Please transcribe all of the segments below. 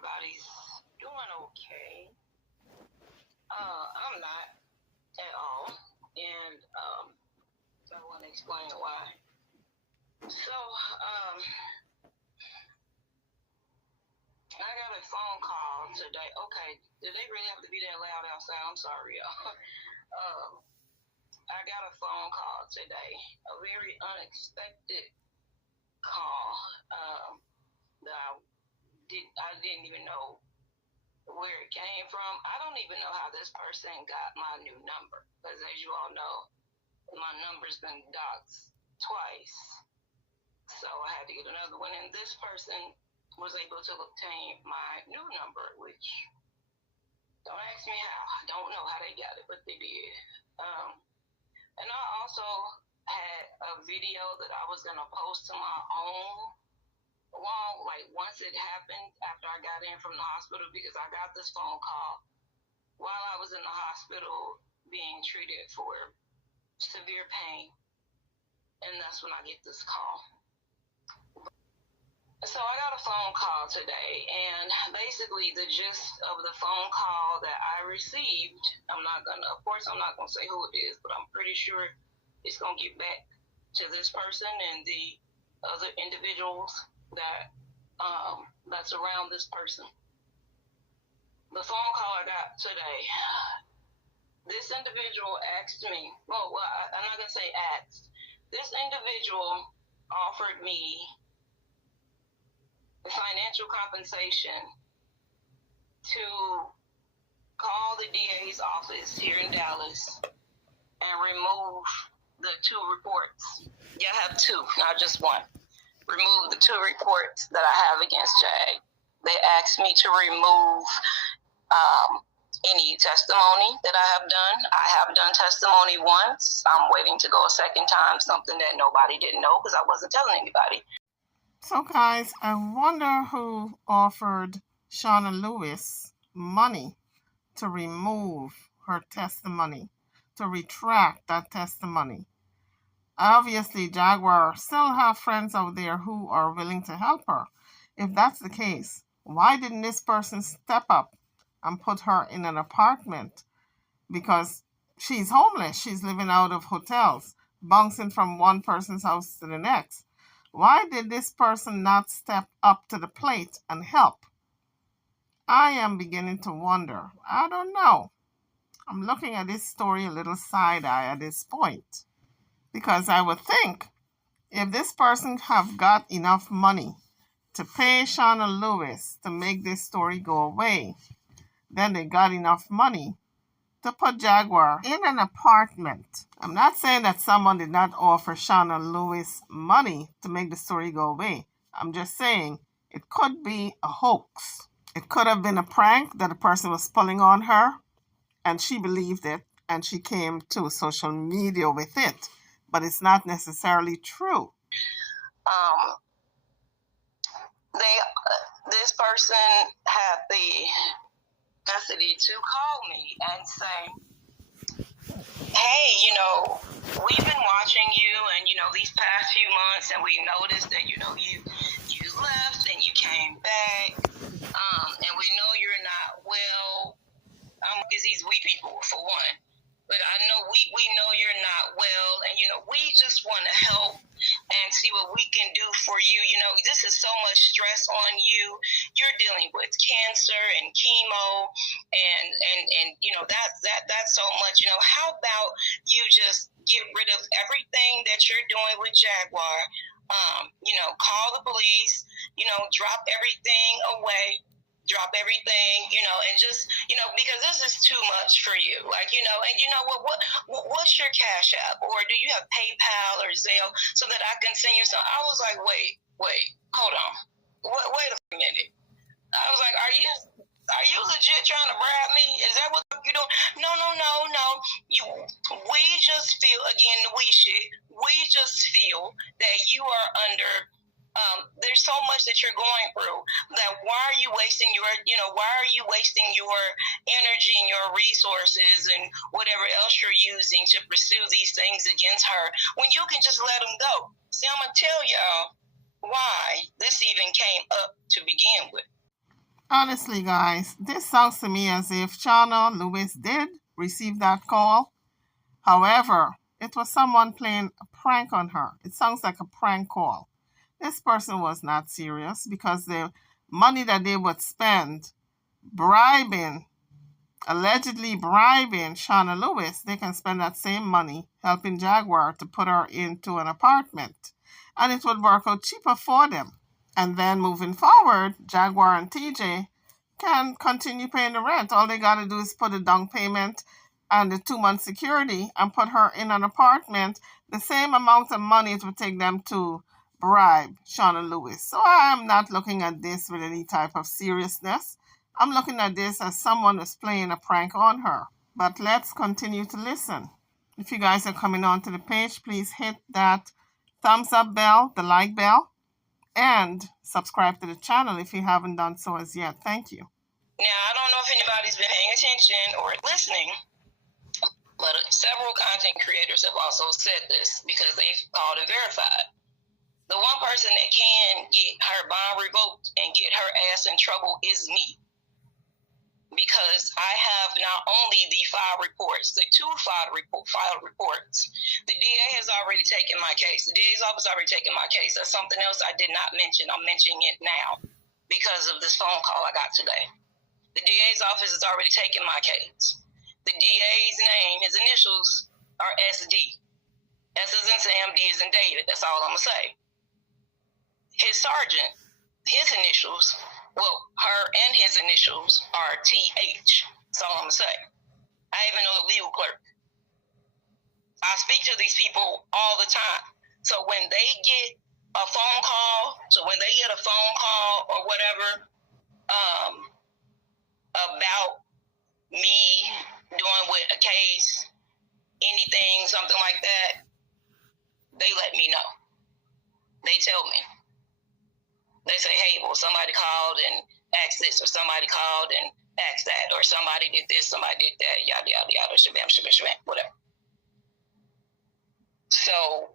everybody's doing okay. I'm not at all, and I want to explain why. So, I got a phone call today. Okay, did they really have to be that loud outside? I'm sorry, y'all. I got a phone call today, a very unexpected call that I didn't even know where it came from. I don't even know how this person got my new number, because as you all know, my number's been doxed twice, so I had to get another one, and this person was able to obtain my new number, which, don't ask me how. I don't know how they got it, but they did. And I also had a video that I was going to post to my own wall, like once it happened after I got in from the hospital, because I got this phone call while I was in the hospital being treated for severe pain, and that's when I get this call. So I got a phone call today, and basically the gist of the phone call that I received, of course I'm not gonna say who it is, but I'm pretty sure it's gonna get back to this person and the other individuals that's around this person. The phone call I got today, this individual asked me, I'm not gonna say asked, this individual offered me financial compensation to call the DA's office here in Dallas and remove the 2 reports. Yeah, I have 2, not just one. Remove the 2 reports that I have against Jag. They asked me to remove any testimony that I have done. I have done testimony once. I'm waiting to go a second time, something that nobody didn't know because I wasn't telling anybody. So guys, I wonder who offered Shana Lewis money to remove her testimony, to retract that testimony. Obviously, Jaguar still have friends out there who are willing to help her. If that's the case, why didn't this person step up and put her in an apartment? Because she's homeless. She's living out of hotels, bouncing from one person's house to the next. Why did this person not step up to the plate and help? I am beginning to wonder. I don't know. I'm looking at this story a little side-eye at this point. Because I would think if this person have got enough money to pay Shana Lewis to make this story go away, then they got enough money to put Jaguar in an apartment. I'm not saying that someone did not offer Shana Lewis money to make the story go away. I'm just saying it could be a hoax. It could have been a prank that a person was pulling on her, and she believed it, and she came to social media with it. But it's not necessarily true. This person had the capacity to call me and say, hey, we've been watching you and, these past few months, and we noticed that, you left and you came back, and we know you're not well, because these we people, for one. But I know we know you're not well, and, we just want to help and see what we can do for you. This is so much stress on you. You're dealing with cancer and chemo, and that's so much. How about you just get rid of everything that you're doing with Jaguar? Call the police. Drop everything away. Drop everything, and just, because this is too much for you. What's your Cash App? Or do you have PayPal or Zelle so that I can send you some? I was like, wait, hold on. Wait a minute. I was like, are you legit trying to bribe me? Is that what you doing? No. We just feel, again, we just feel that you are under, there's so much that you're going through that why are you wasting your energy and your resources and whatever else you're using to pursue these things against her when you can just let them go? See, I'm going to tell y'all why this even came up to begin with. Honestly, guys, this sounds to me as if Shana Lewis did receive that call. However, it was someone playing a prank on her. It sounds like a prank call. This person was not serious because the money that they would spend bribing, allegedly bribing Shauna Lewis, they can spend that same money helping Jaguar to put her into an apartment. And it would work out cheaper for them. And then moving forward, Jaguar and TJ can continue paying the rent. All they got to do is put a down payment and the 2 month security and put her in an apartment. The same amount of money it would take them to bribe Shauna Lewis. So I'm not looking at this with any type of seriousness. I'm looking at this as someone is playing a prank on her. But let's continue to listen. If you guys are coming onto the page, please hit that thumbs up bell, the like bell, and subscribe to the channel if you haven't done so as yet. Thank you. Now, I don't know if anybody's been paying attention or listening, but several content creators have also said this because they've called and verified. The one person that can get her bond revoked and get her ass in trouble is me. Because I have not only the filed reports, the two filed reports. The DA has already taken my case. The DA's office already taken my case. That's something else I did not mention. I'm mentioning it now because of this phone call I got today. The DA's office has already taken my case. The DA's name, his initials are SD. S is in Sam, D is in David. That's all I'm going to say. His sergeant, his initials, well, her and his initials are TH. That's all I'm going to say. I even know the legal clerk. I speak to these people all the time. So when they get a phone call, or whatever about me doing with a case, anything, something like that, they let me know. They tell me. They say, hey, well, somebody called and asked this, or somebody called and asked that, or somebody did this, somebody did that, yada, yada, yada, shabam, shabam, shabam, whatever. So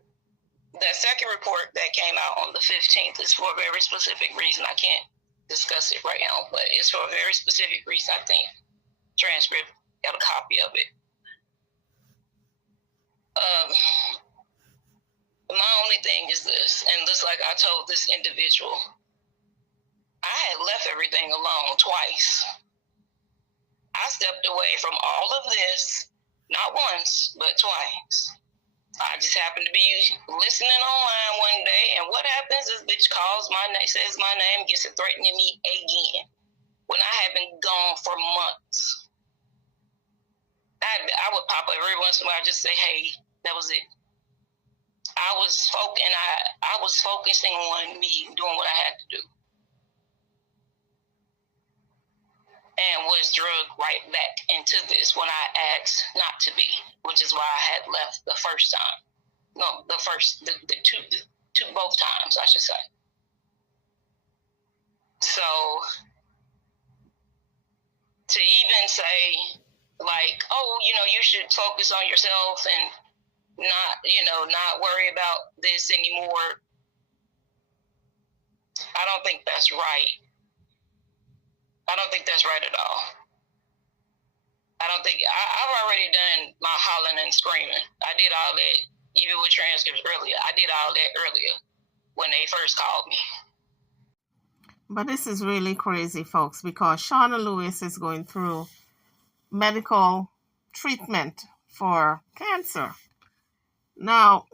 the second report that came out on the 15th is for a very specific reason. I can't discuss it right now, but it's for a very specific reason, I think. Transcript, got a copy of it. My only thing is this, and just like I told this individual, I had left everything alone twice. I stepped away from all of this, not once, but twice. I just happened to be listening online one day, and what happens is bitch calls my name, says my name, gets to threatening me again when I had been gone for months. I would pop up every once in a while, just say, hey, that was it. I was focusing on me doing what I had to do. And was drugged right back into this when I asked not to be, which is why I had left the first time. No, the two, both times, I should say. So, to even say, like, oh, you should focus on yourself and not worry about this anymore, I don't think that's right. I don't think that's right at all. I've already done my hollering and screaming. I did all that, even with transcripts earlier. I did all that earlier when they first called me. But this is really crazy, folks, because Shauna Lewis is going through medical treatment for cancer. Now,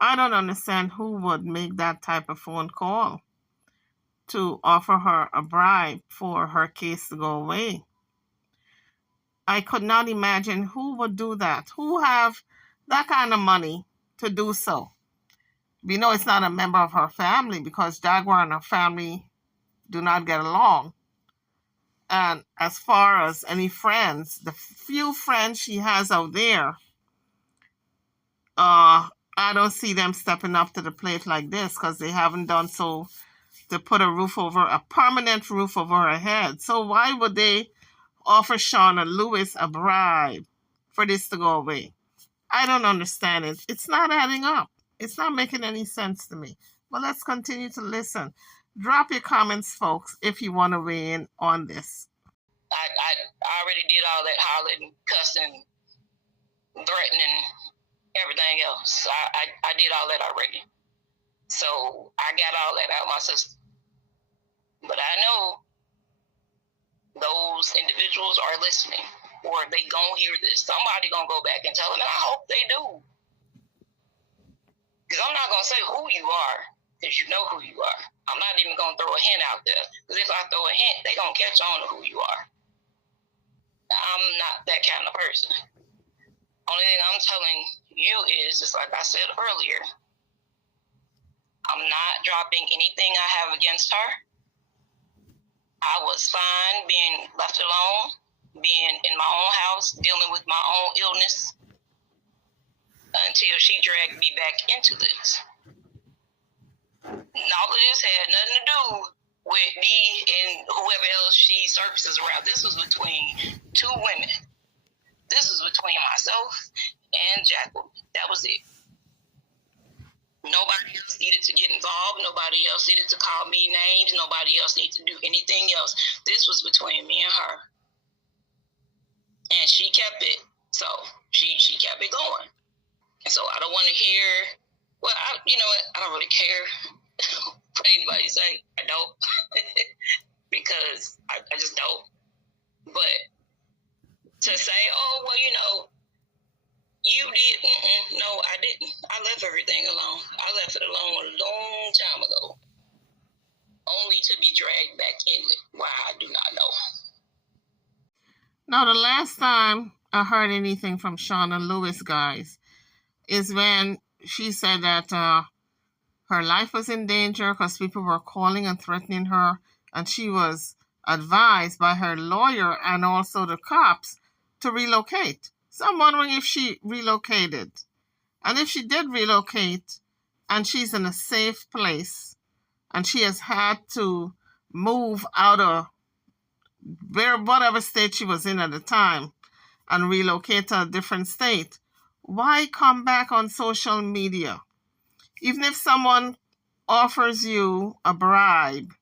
I don't understand who would make that type of phone call to offer her a bribe for her case to go away. I could not imagine who would do that. Who have that kind of money to do so? We know it's not a member of her family because Jaguar and her family do not get along. And as far as any friends, the few friends she has out there, I don't see them stepping up to the plate like this because they haven't done so to put a permanent roof over her head. So why would they offer Shauna Lewis a bribe for this to go away? I don't understand it. It's not adding up. It's not making any sense to me. But let's continue to listen. Drop your comments, folks, if you want to weigh in on this. I already did all that hollering, cussing, threatening, everything else. I did all that already. So I got all that out of my system. But I know those individuals are listening, or they gonna hear this. Somebody gonna go back and tell them, and I hope they do. Because I'm not gonna say who you are, because you know who you are. I'm not even gonna throw a hint out there, because if I throw a hint, they gonna catch on to who you are. I'm not that kind of person. Only thing I'm telling you is, just like I said earlier, I'm not dropping anything I have against her. I was fine being left alone, being in my own house, dealing with my own illness, until she dragged me back into this. And all of this had nothing to do with me and whoever else she surfaces around. This was between two women. This was between myself and Jaguar. That was it. Nobody else needed to get involved. Nobody else needed to call me names. Nobody else needed to do anything else. This was between me and her. And she kept it. So she kept it going. And so I don't want to hear, well, you know what? I don't really care what anybody say. I don't. Because I just don't. But to say, oh, well, you know, you did, no, I didn't. I left everything alone. I left it alone a long time ago. Only to be dragged back in it. Why, I do not know. Now, the last time I heard anything from Shana Lewis, guys, is when she said that her life was in danger because people were calling and threatening her, and she was advised by her lawyer and also the cops to relocate. So I'm wondering if she relocated. And if she did relocate and she's in a safe place and she has had to move out of whatever state she was in at the time and relocate to a different state, why come back on social media? Even if someone offers you a bribe,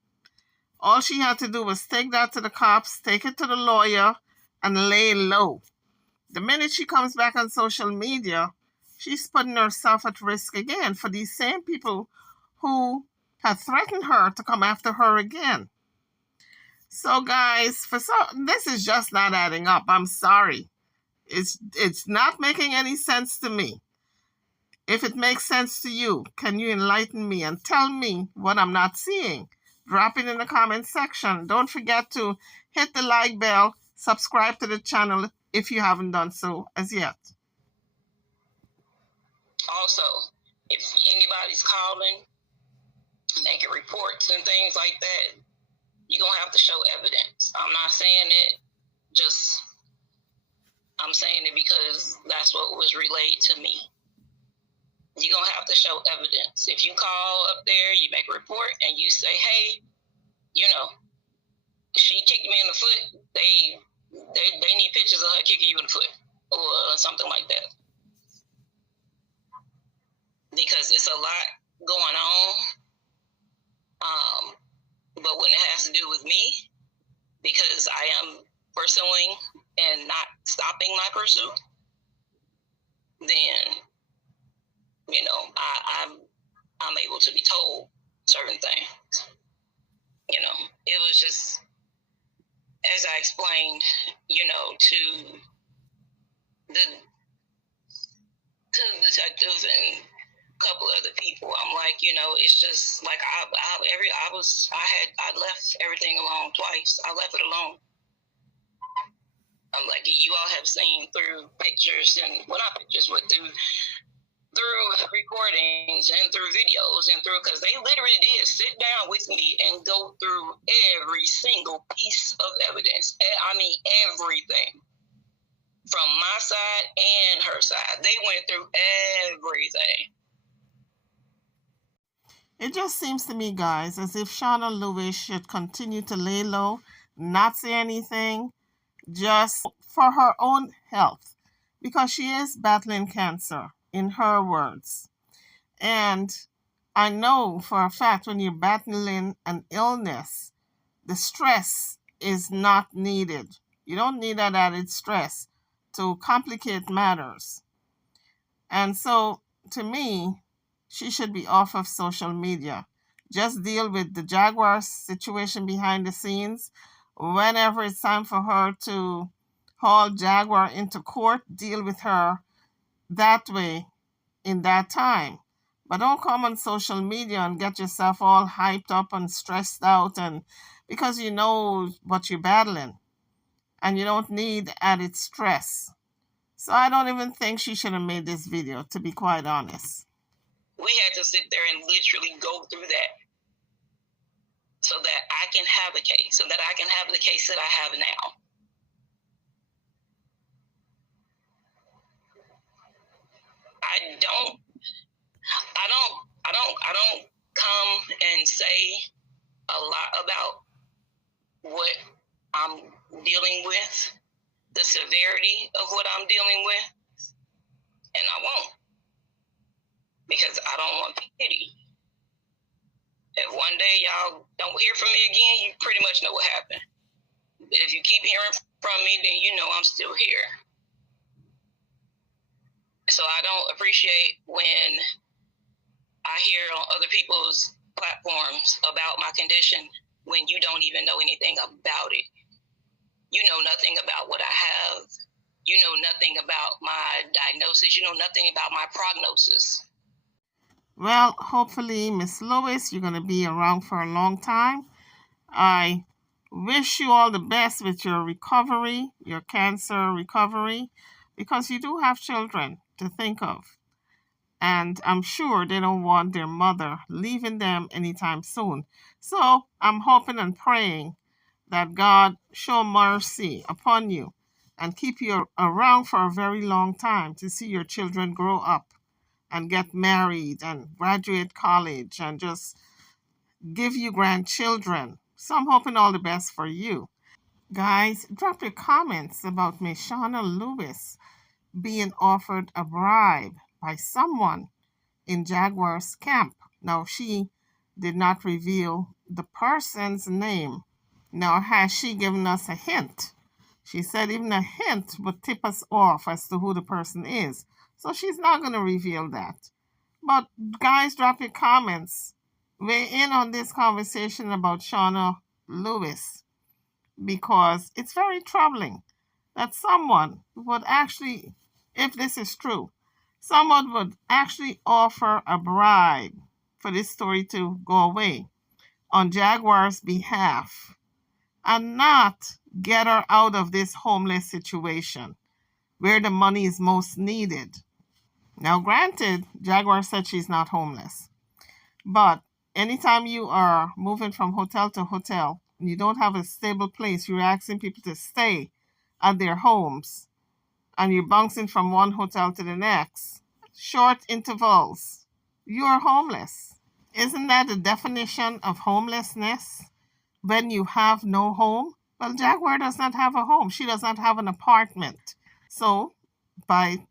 all she had to do was take that to the cops, take it to the lawyer, and lay low. The minute she comes back on social media, she's putting herself at risk again for these same people who have threatened her to come after her again. So, guys, this is just not adding up. I'm sorry. It's not making any sense to me. If it makes sense to you, can you enlighten me and tell me what I'm not seeing? Drop it in the comment section. Don't forget to hit the like bell, subscribe to the channel if you haven't done so as yet. Also, if anybody's calling, making reports and things like that, you're going to have to show evidence. I'm not saying it just, I'm saying it because that's what was relayed to me. You're going to have to show evidence. If you call up there, you make a report, and you say, hey, you know, she kicked me in the foot, they need pictures of her kicking you in the foot or something like that. Because it's a lot going on. But when it has to do with me, because I am pursuing and not stopping my pursuit, then, you know, I'm able to be told certain things. You know, it was just, as I explained, you know, to the detectives and a couple other people, I'm like, you know, it's just like I left everything alone twice. I left it alone. I'm like, you all have seen through pictures and, well, not pictures, but through recordings and through videos and through, because they literally did sit down with me and go through every single piece of evidence. I mean, everything. From my side and her side. They went through everything. It just seems to me, guys, as if Shana Lewis should continue to lay low, not say anything, just for her own health, because she is battling cancer, in her words. And I know for a fact when you're battling an illness, the stress is not needed. You don't need that added stress to complicate matters. And so, to me, she should be off of social media. Just deal with the Jaguar situation behind the scenes. Whenever it's time for her to haul Jaguar into court, deal with her that way in that time. But don't come on social media and get yourself all hyped up and stressed out, and because you know what you're battling and you don't need added stress. So I don't even think she should have made this video, to be quite honest. We had to sit there and literally go through that so that I can have a case, so that I can have the case that I have now. I don't come and say a lot about what I'm dealing with, the severity of what I'm dealing with, and I won't, because I don't want pity. If one day y'all don't hear from me again, you pretty much know what happened. If you keep hearing from me, then you know I'm still here. So I don't appreciate when I hear on other people's platforms about my condition when you don't even know anything about it. You know nothing about what I have. You know nothing about my diagnosis. You know nothing about my prognosis. Well, hopefully, Miss Lewis, you're going to be around for a long time. I wish you all the best with your recovery, your cancer recovery, because you do have children to think of. And I'm sure they don't want their mother leaving them anytime soon. So I'm hoping and praying that God show mercy upon you and keep you around for a very long time to see your children grow up and get married and graduate college and just give you grandchildren. So I'm hoping all the best for you. Guys, drop your comments about Miss Shana Lewis being offered a bribe by someone in Jaguar's camp. Now, she did not reveal the person's name. Now, has she given us a hint? She said even a hint would tip us off as to who the person is. So she's not going to reveal that. But guys, drop your comments. Weigh in on this conversation about Shana Lewis, because it's very troubling that someone would actually, if this is true, someone would actually offer a bribe for this story to go away on Jaguar's behalf and not get her out of this homeless situation where the money is most needed. Now, granted, Jaguar said she's not homeless, but anytime you are moving from hotel to hotel and you don't have a stable place, you're asking people to stay at their homes and you're bouncing from one hotel to the next, short intervals, you're homeless. Isn't that the definition of homelessness? When you have no home? Well, Jaguar does not have a home. She does not have an apartment. So, by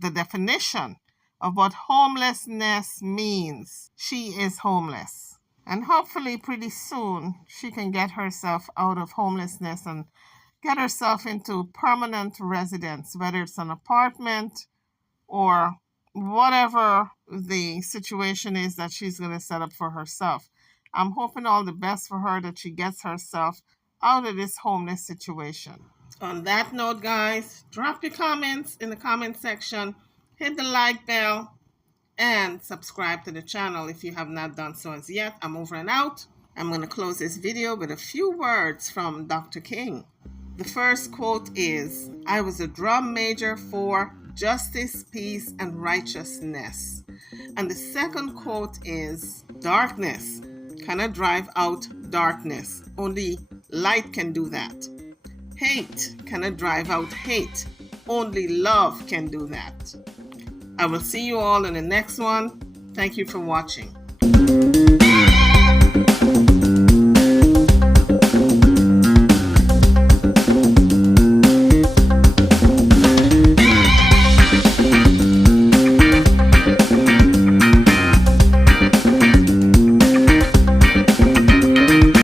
the definition of what homelessness means, she is homeless. And hopefully pretty soon she can get herself out of homelessness and get herself into permanent residence, whether it's an apartment or whatever the situation is that she's going to set up for herself. I'm hoping all the best for her, that she gets herself out of this homeless situation. On that note, guys, drop your comments in the comment section, hit the like bell, and subscribe to the channel if you have not done so as yet. I'm over and out. I'm going to close this video with a few words from Dr. King. The first quote is, "I was a drum major for justice, peace, and righteousness." And the second quote is, "Darkness cannot drive out darkness. Only light can do that. Hate cannot drive out hate. Only love can do that." I will see you all in the next one. Thank you for watching.